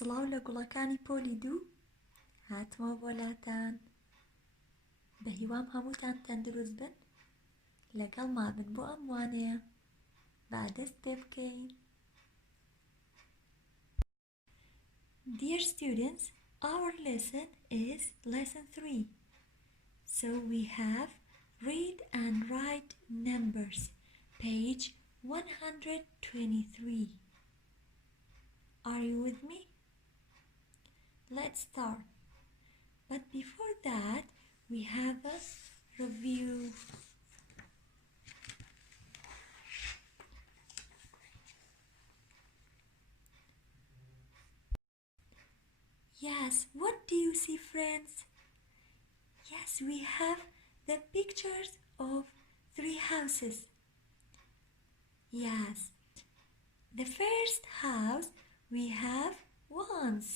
سڵاو لە گوڵەکانی پۆلی دوو هاتمەوە بۆلاتان بە هیوام هەمووتان تەندروست بن لەگەڵ مابن بۆ ئەم وانەیە با دەست پێ بکەین. Dear students, our lesson is lesson 3. So we have read and write numbers, page 123. Are you with me? Let's start. But before that, we have a review. Yes, what do you see, friends? Yes, we have the pictures of 3 houses. Yes, the first house we have ones.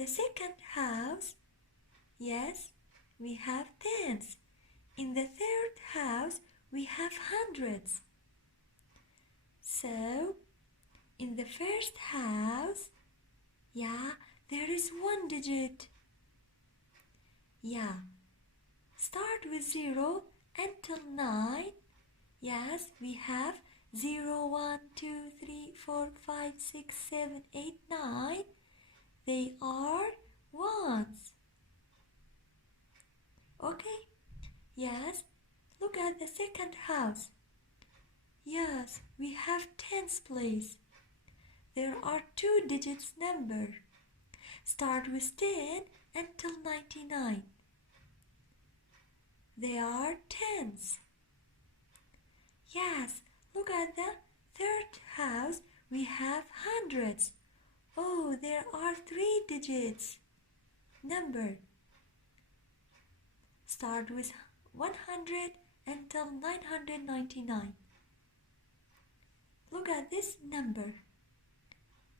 The second house, yes, we have tens. In the third house, we have hundreds. So, in the first house, yeah, there is 1 digit. Yeah, start with 0 until 9. Yes, we have 0, 1, 2, 3, 4, 5, 6, 7, 8, 9. They are ones. Okay, yes, look at the second house. Yes, we have tens place. There are 2 digits number. Start with 10 until 99. They are tens. Yes, look at the third house. We have hundreds. Oh, there are 3 digits number. Start with 100 until 999. Look at this number.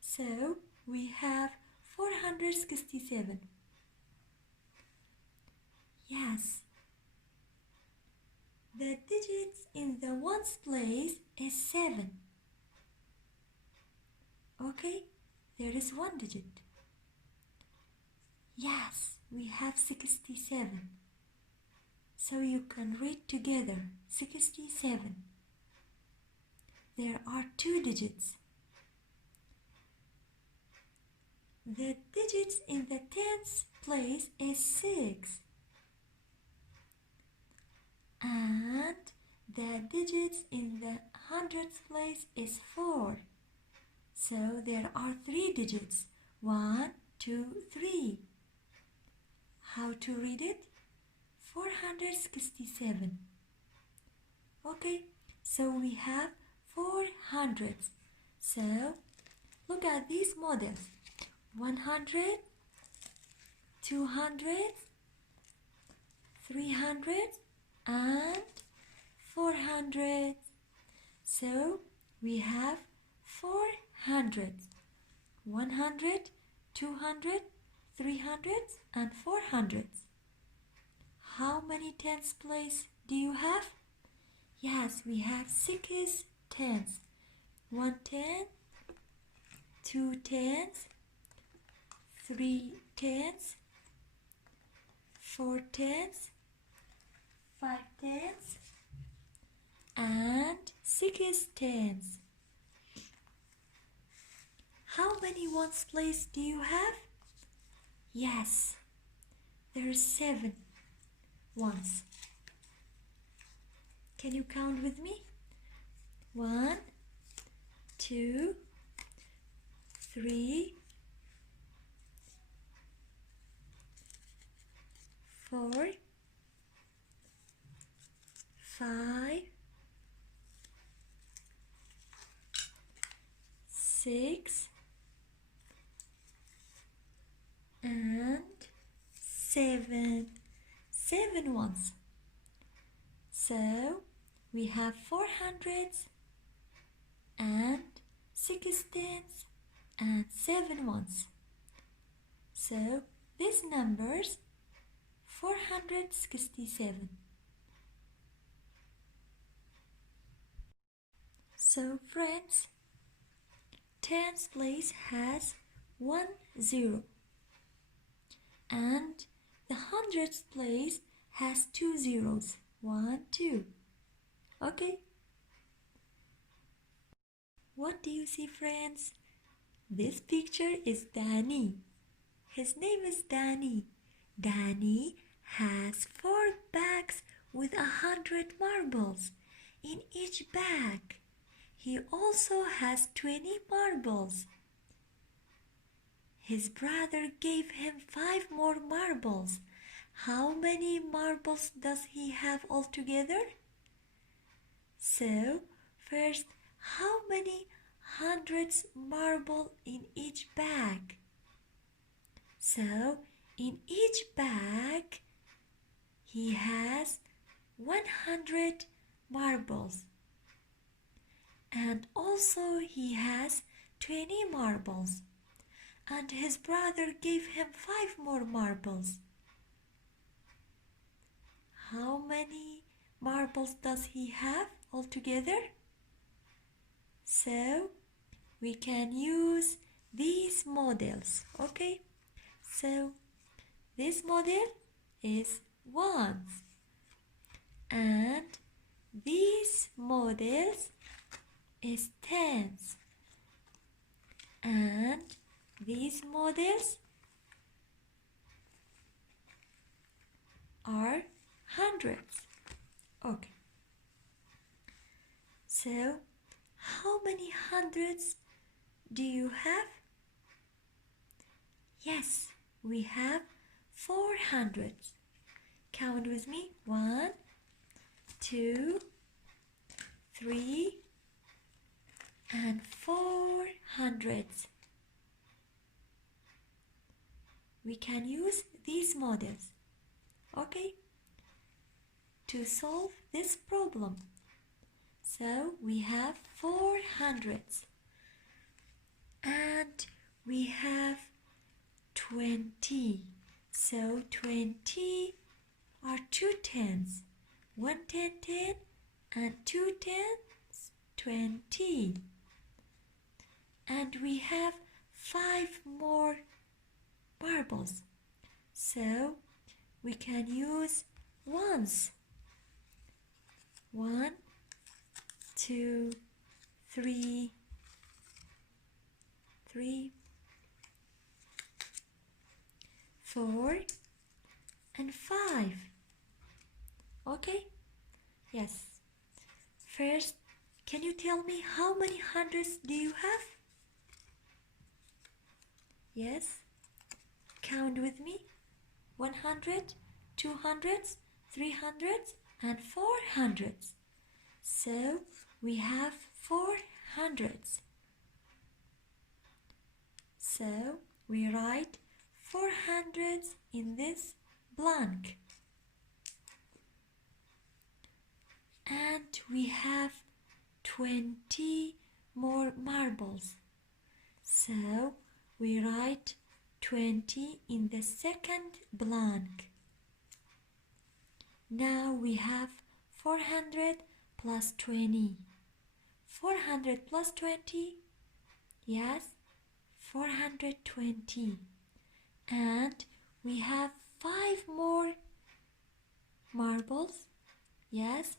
So we have 467. Yes. The digits in the ones place is 7. Okay, there is 1 digit. Yes, we have 67. So you can read together 67. There are 2 digits. The digits in the tens place is 6. And the digits in the hundreds place is 4. So there are 3 digits. 1, 2, 3. How to read it? 467. Okay, so we have 400. So look at these models. 100, 200, 300, and 400. So we have 400. 100, 200, 300, and 400. How many tens place do you have? Yes, we have 6 tens. 1 ten, 2 tens, 3 tens, 4 tens, 5 tens, and 6 tens. How many ones place do you have? Yes, there are 7 ones. Can you count with me? 1, 2, 3, 4, 5, 6, and 7. 7 ones. So we have 400s and 6 tens and 7 ones. So these numbers 467. So friends, tens place has 1 0, and the hundreds place has 2 zeros, 1 2. Okay, what do you see, friends? This picture is Danny. His name is Danny. Danny has 4 bags with 100 marbles in each bag. He also has 20 marbles. His brother gave him 5 more marbles. How many marbles does he have altogether? So, first, how many hundreds marble in each bag? So, in each bag, he has 100 marbles. And also he has 20 marbles. And his brother gave him 5 more marbles. How many marbles does he have altogether? So, we can use these models, okay? So, this model is ones, and these models is tens, and these models are hundreds. Okay. So, how many hundreds do you have? Yes, we have 400. Count with me. 1, 2, 3, and 400. We can use these models, okay, to solve this problem. So we have 400, and we have 20. So 20 are 2 tens. 1 10 10 and 2 tens 20. And we have 5 more marbles. So we can use ones. 1, 2, 3, 4, and 5. Okay? Yes. First, can you tell me how many hundreds do you have? Yes. Count with me. 100, 200, 300, and 400. So we have 400. So we write 400 in this blank. And we have 20 more marbles. So we write 20 in the second blank. Now we have 400 plus 20. 400 plus 20, yes, 420. And we have 5 more marbles, yes,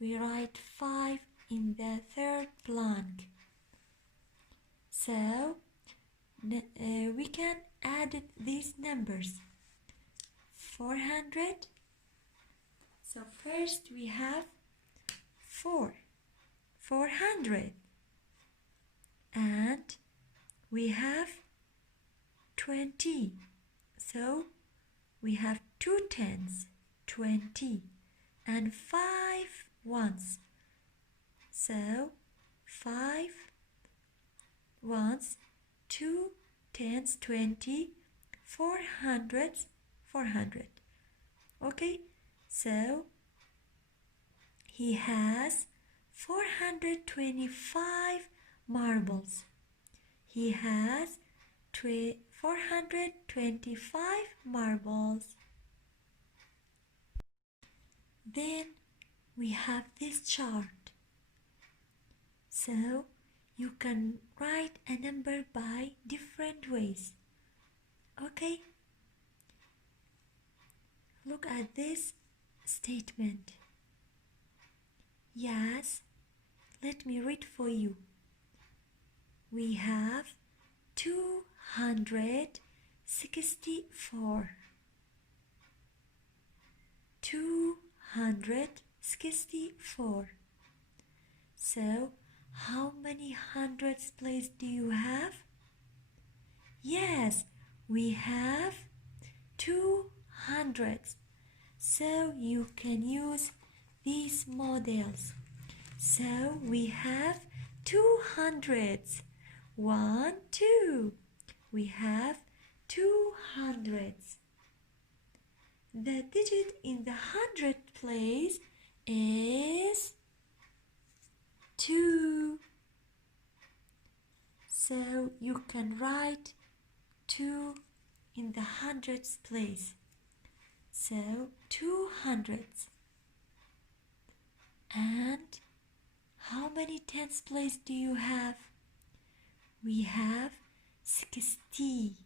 we write 5 in the third blank. So we can add these numbers. 400. So first we have 400, and we have 20. So we have 2 tens, 20, and 5 ones. So 5 ones, 2 tens, 20, 400, 400. Okay, so he has 425 marbles. He has 425 marbles. Then we have this chart. So you can write a number by different ways. Okay? Look at this statement. Yes, let me read for you. We have 264. 264. So, how many hundreds place do you have? Yes, we have 200. So, you can use these models. So, we have 200. 1, 2. We have 200. The digit in the 100 place is 2. So you can write 2 in the hundreds place. So 200. And how many tens place do you have? We have 60.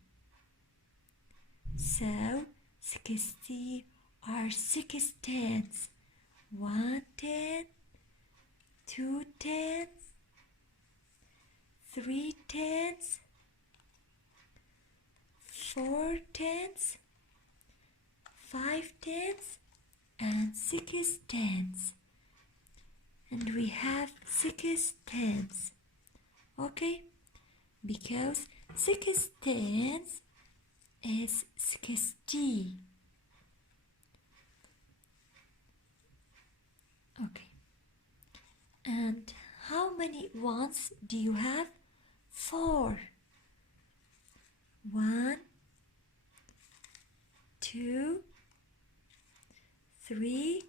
So 60 are 6 tens. 1 10, 2 tens, 3 tens, 4 tens, 5 tens, and 6 tens. And we have 6 tens. Okay? Because 6 tens is 60. Okay. And how many ones do you have? 4. 1, 2, 3,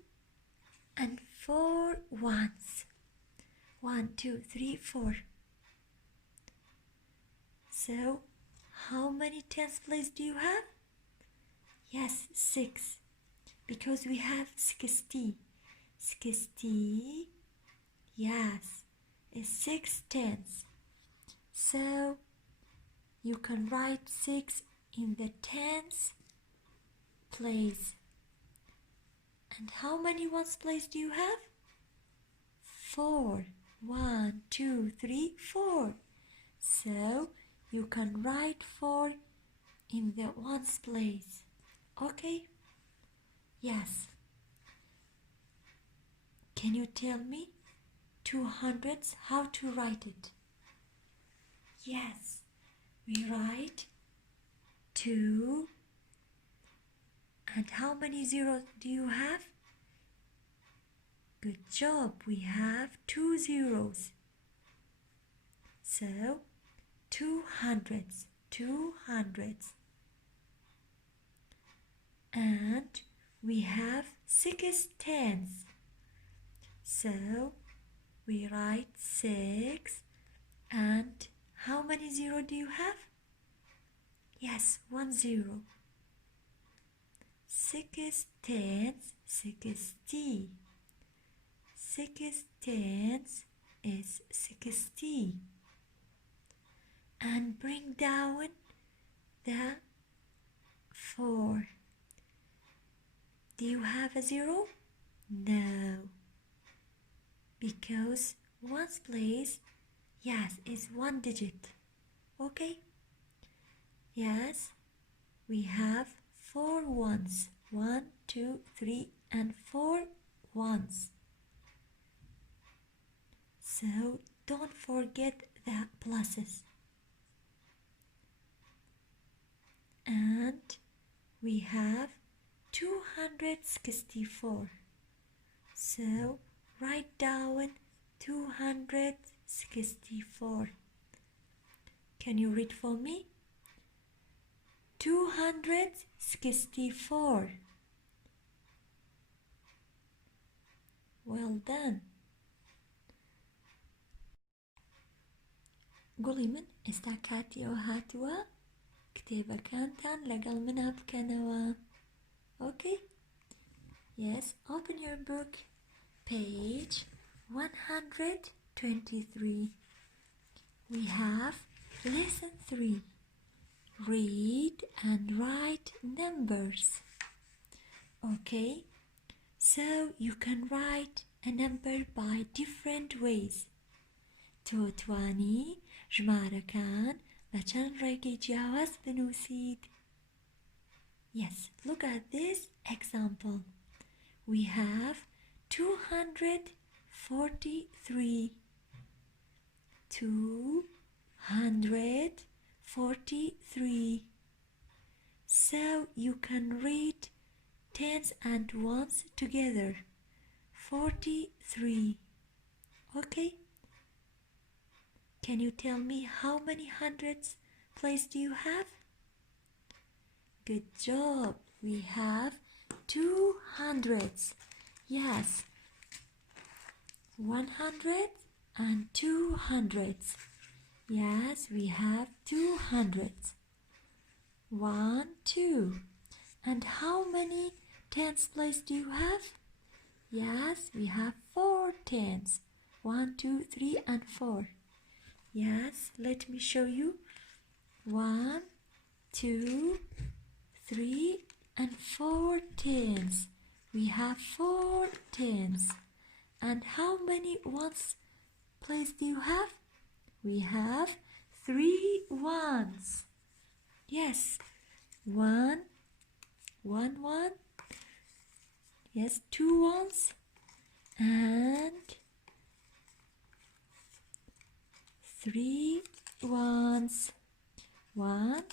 and 4 ones. 1, 2, 3, 4. So, how many tens place do you have? Yes, 6. Because we have 60. 60, yes, is 6 tens. So, you can write 6 in the tens place. And how many ones place do you have? 4. 1, 2, 3, 4. So, you can write 4 in the ones place. Okay? Yes. Can you tell me 200s how to write it? Yes. We write 2. And how many zeros do you have? Good job. We have 2 zeros. So, 200s. 200s. And we have 6 tens. So, we write 6. And how many zeros do you have? Yes, 1 0. 6 tens, 60. 6 tens is 60. And bring down the 4. Do you have a 0? No. Because ones place, yes, is 1 digit. Okay? Yes, we have 4 ones. 1, 2, 3, and 4 ones. So don't forget the pluses. And we have 264. So write down 264. Can you read for me? 264. Well done. گوڵی من ئێستا کاتیەوە هاتووە کتێبەکانتان لەگەڵ منە بکەنەوە. Okay? Yes, open your book, page 123. we have lesson 3. Read and write numbers. Okay, so you can write a number by different ways. تۆ توانی ژمارەکان بە چەند ڕێگەی جیاواز بنووسیت. Yes, look at this example. We have 243. 243. So you can read tens and ones together. 43. Okay? Can you tell me how many hundreds place do you have? Good job. We have 2 hundreds. Yes. 100 and 200. Yes, we have 200. 1, 2. And how many tens place do you have? Yes, we have 4 tens. 1, 2, 3, and 4. Yes, let me show you. 1, 2, 3, and 4 tens. We have 4 tens. And how many ones place do you have? We have 3 ones. Yes, 1, 1, 1. Yes, 2 ones. And 3 ones. 1,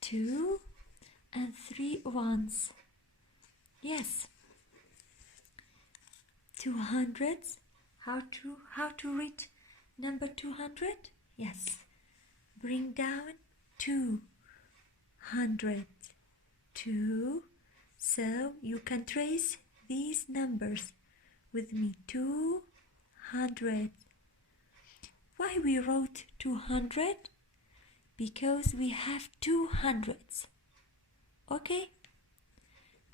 2, and 3 ones. Yes. 200. How to read number 200? Yes. Bring down 200. 2. So you can trace these numbers with me. 200. Why we wrote 200? Because we have 2 hundreds. Okay?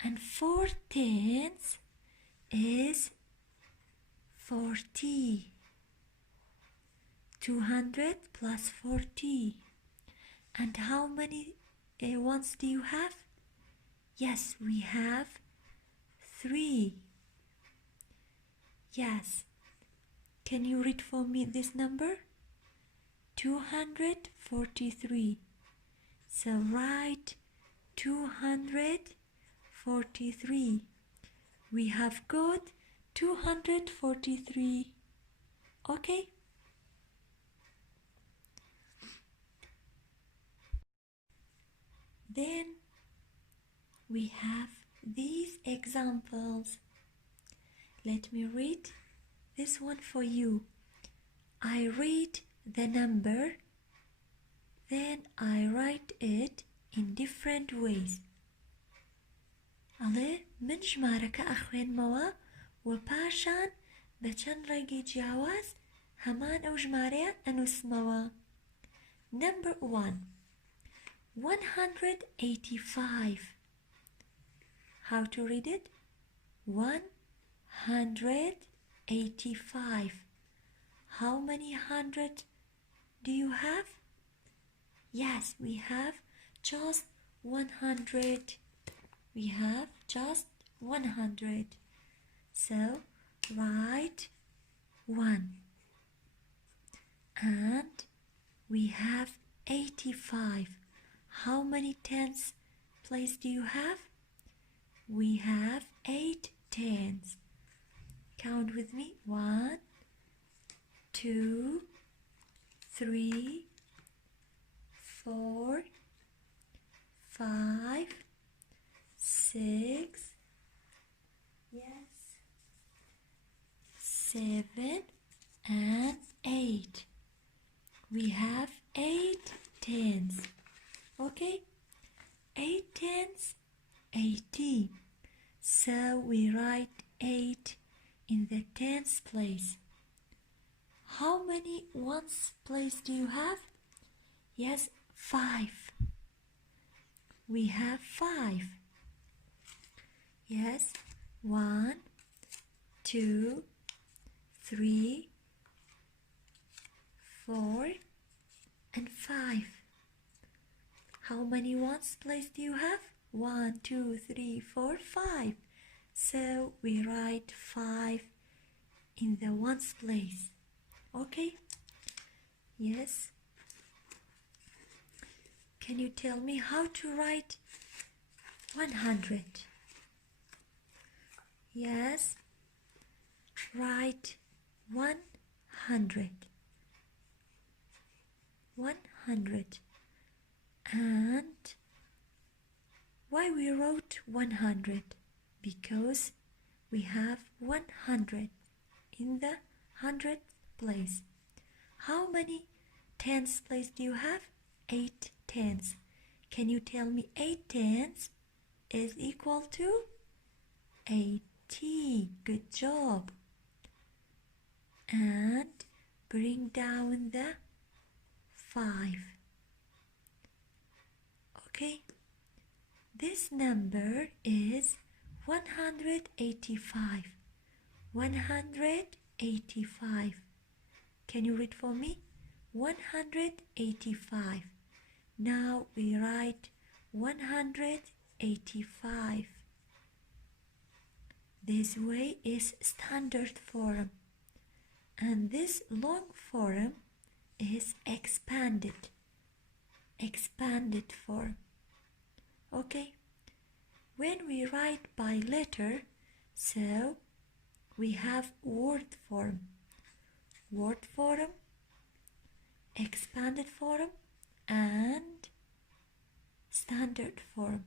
And 4 tens is 40. 200 plus 40. And how many ones do you have? Yes, we have 3. Yes. Can you read for me this number? 243. So write 243. We have got 243. Okay? Then we have these examples. Let me read this one for you. I read the number, then I write it in different ways. ئەڵێ من ژمارەکە ئەخوێنمەوە و پاشان بە چەند ڕێگەی جیاواز هەمان ئەو ژمارەیە ئەنووسمەوە. Number 1. 185. How to read it? 185. How many hundred do you have? Yes, we have just 100. We have just 100. So write 1. And we have 85. How many tens place do you have? We have 8 tens. Count with me. 1, 2, 3, 4, 5, 6, yes, 7, and 8. We have 8 tens. Okay? 8 tens, 80. So we write 8 in the tens place. How many ones place do you have? Yes, 5. We have 5. Yes, 1, 2, 3, 4, and 5. How many ones place do you have? 1, 2, 3, 4, 5. So we write 5 in the ones place. Okay? Yes. Can you tell me how to write 100? Yes. Write 100. 100. And why we wrote 100? Because we have 100 in the 100th place. How many tens place do you have? 8 tens. Can you tell me 8 tens is equal to 80? Good job. And bring down the 5. Okay, this number is 185. 185. Can you read for me? 185. Now we write 185. This way is standard form, and this long form is expanded form. Okay, when we write by letter, so we have word form, expanded form, and standard form.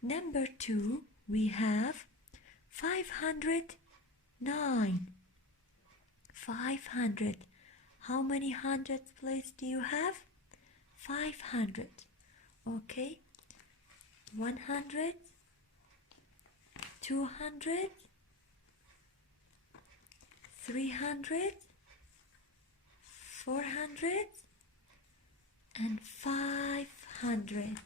Number 2, we have 509. 500. How many hundreds place do you have? 500. Okay. 100, 200, 300, 400, and 500.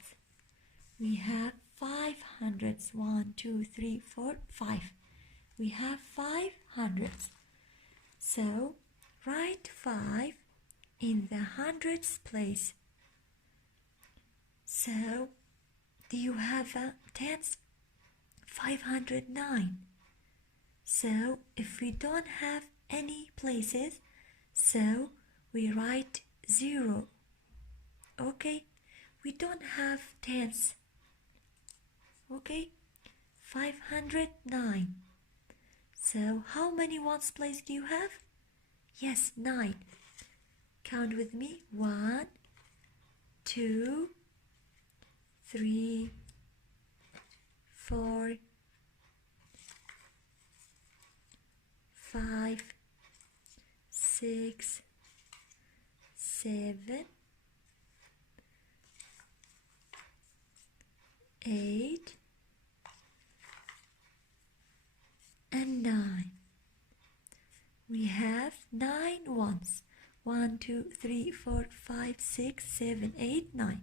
We have 500s. 1, 2, 3, 4, 5. We have 500s. So write 5 in the hundreds place. So do you have tens? 509. So if we don't have any places, so we write 0. Okay, we don't have tens. Okay, 509. So how many ones place do you have? Yes, 9. Count with me. 1, 2, 3, 4, 5, 6, 7, 8, and 9. We have 9 ones. 1, 2, 3, 4, 5, 6, 7, 8, 9.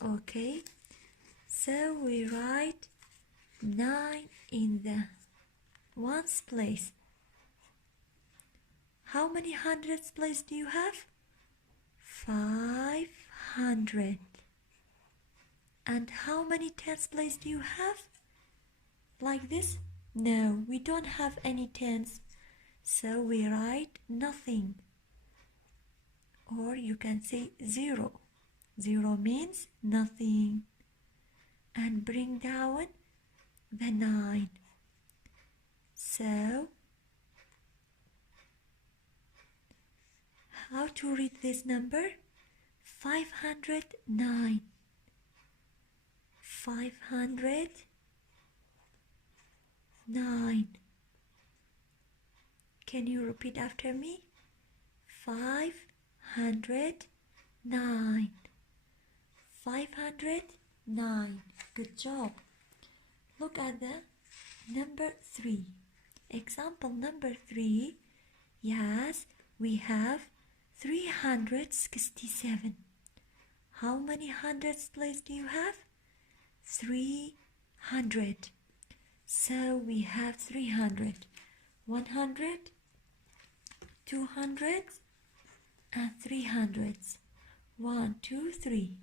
Okay, so we write 9 in the ones place. How many hundreds place do you have? 500. And how many tens place do you have? Like this? No, we don't have any tens. So we write nothing. Or you can say 0. 0 means nothing. And bring down the 9. So, how to read this number? 509. 509. Can you repeat after me? 509. 509. Good job. Look at the number 3. Example number 3. Yes, we have 367. How many hundreds place do you have? 300. So we have 300. 100, 200, and 300s. 1, 2, 3.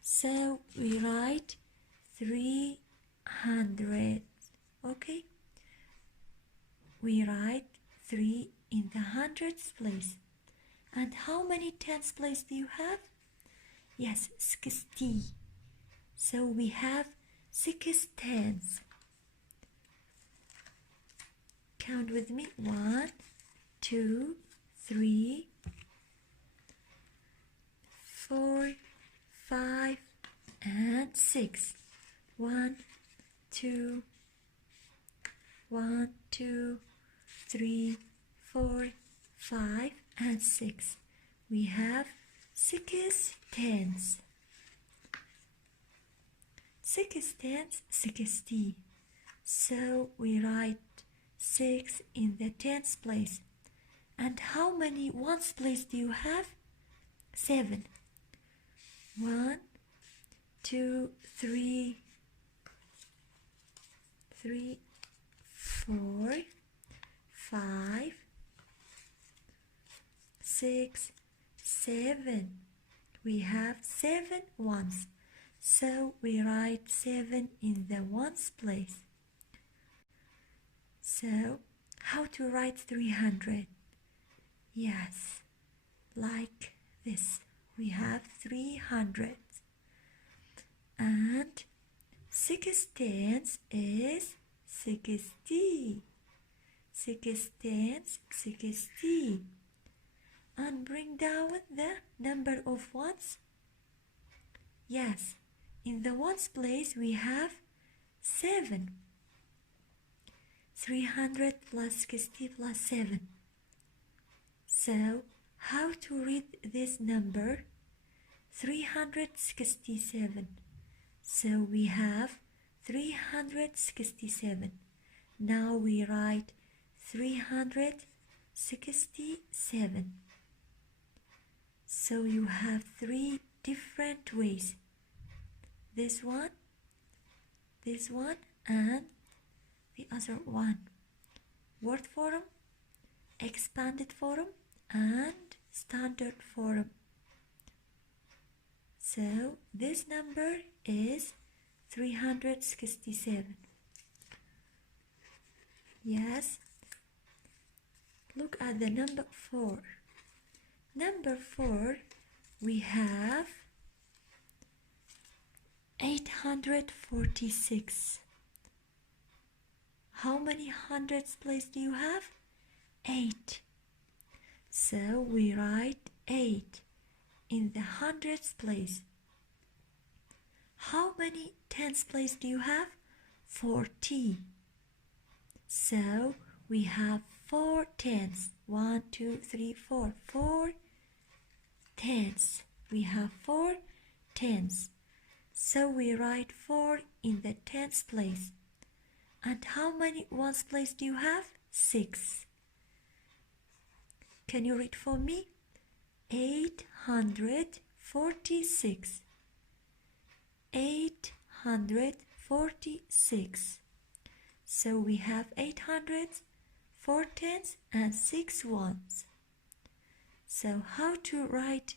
So we write 300. Okay? We write 3 in the hundreds place. And how many tens place do you have? Yes, 60. So we have 6 tens. Count with me. 1, 2, 3, 4, 5, and 6. 1, 2, 3, 4, 5, and 6. We have 6 tens. 6 tens, 60. So we write 6 in the tens place. And how many ones place do you have? 7. 1, 2, 3, 4, 5, 6, 7. We have 7 ones. So we write 7 in the ones place. So, how to write 300? Yes, like this. We have 300. And 6 tens is 60. 6 tens, 60. And bring down the number of ones. Yes, in the ones place we have 7. 300 plus 60 plus 7. So, how to read this number? 367. So we have 367. Now we write 367. So you have 3 different ways. This one, and the other one. Word form, expanded form, and standard form. So this number is 367. Yes. Look at the number 4. Number 4, we have 846. How many hundreds place do you have? 8. So we write 8 in the hundreds place. How many tens place do you have? 40. So we have 4 tens. 1, 2, 3, 4. 4 tens. We have 4 tens. So we write 4 in the tens place. And how many ones place do you have? 6. Can you read for me? 846. 846. So we have 800, 4 tens, and 6 ones. So how to write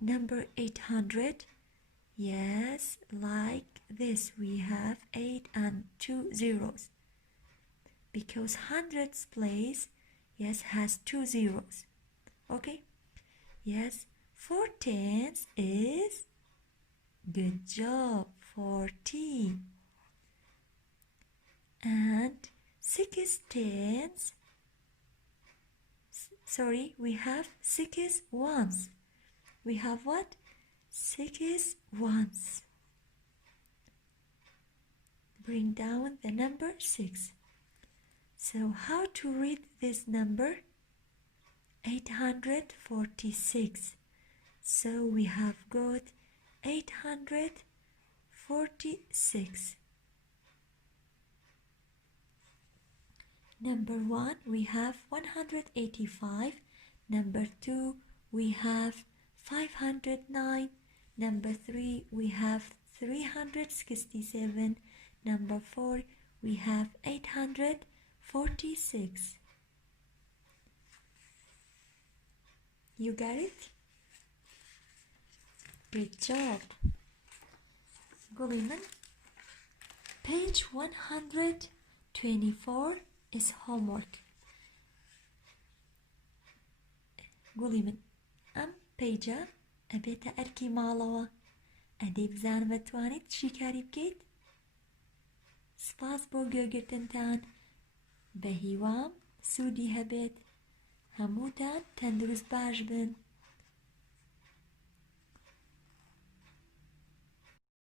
number 800? Yes, like this. We have 8 and 2 zeros. Because hundreds place, yes, has 2 zeros. Okay? Yes, 4 tens is, good job, 40. And 6 tens, we have 6 ones. We have what? 6 ones. Bring down the number 6. So how to read this number? 846. So we have got 846. Number 1, we have 185. Number 2, we have 509. Number 3, we have 367. Number 4, we have 846. You got it? Good job. گوڵی من Page 124 is homework. گوڵی من ئەم پەیجە ئەبێتە ئەرکی ماڵەوە. ئەدەی بزانم ئەتوانیت چی کاری بکەیت؟ سپاس بۆ گوێگرتنتان. بە هیوام سوودی هەبێت. هەمووتان تەندروست باش بن.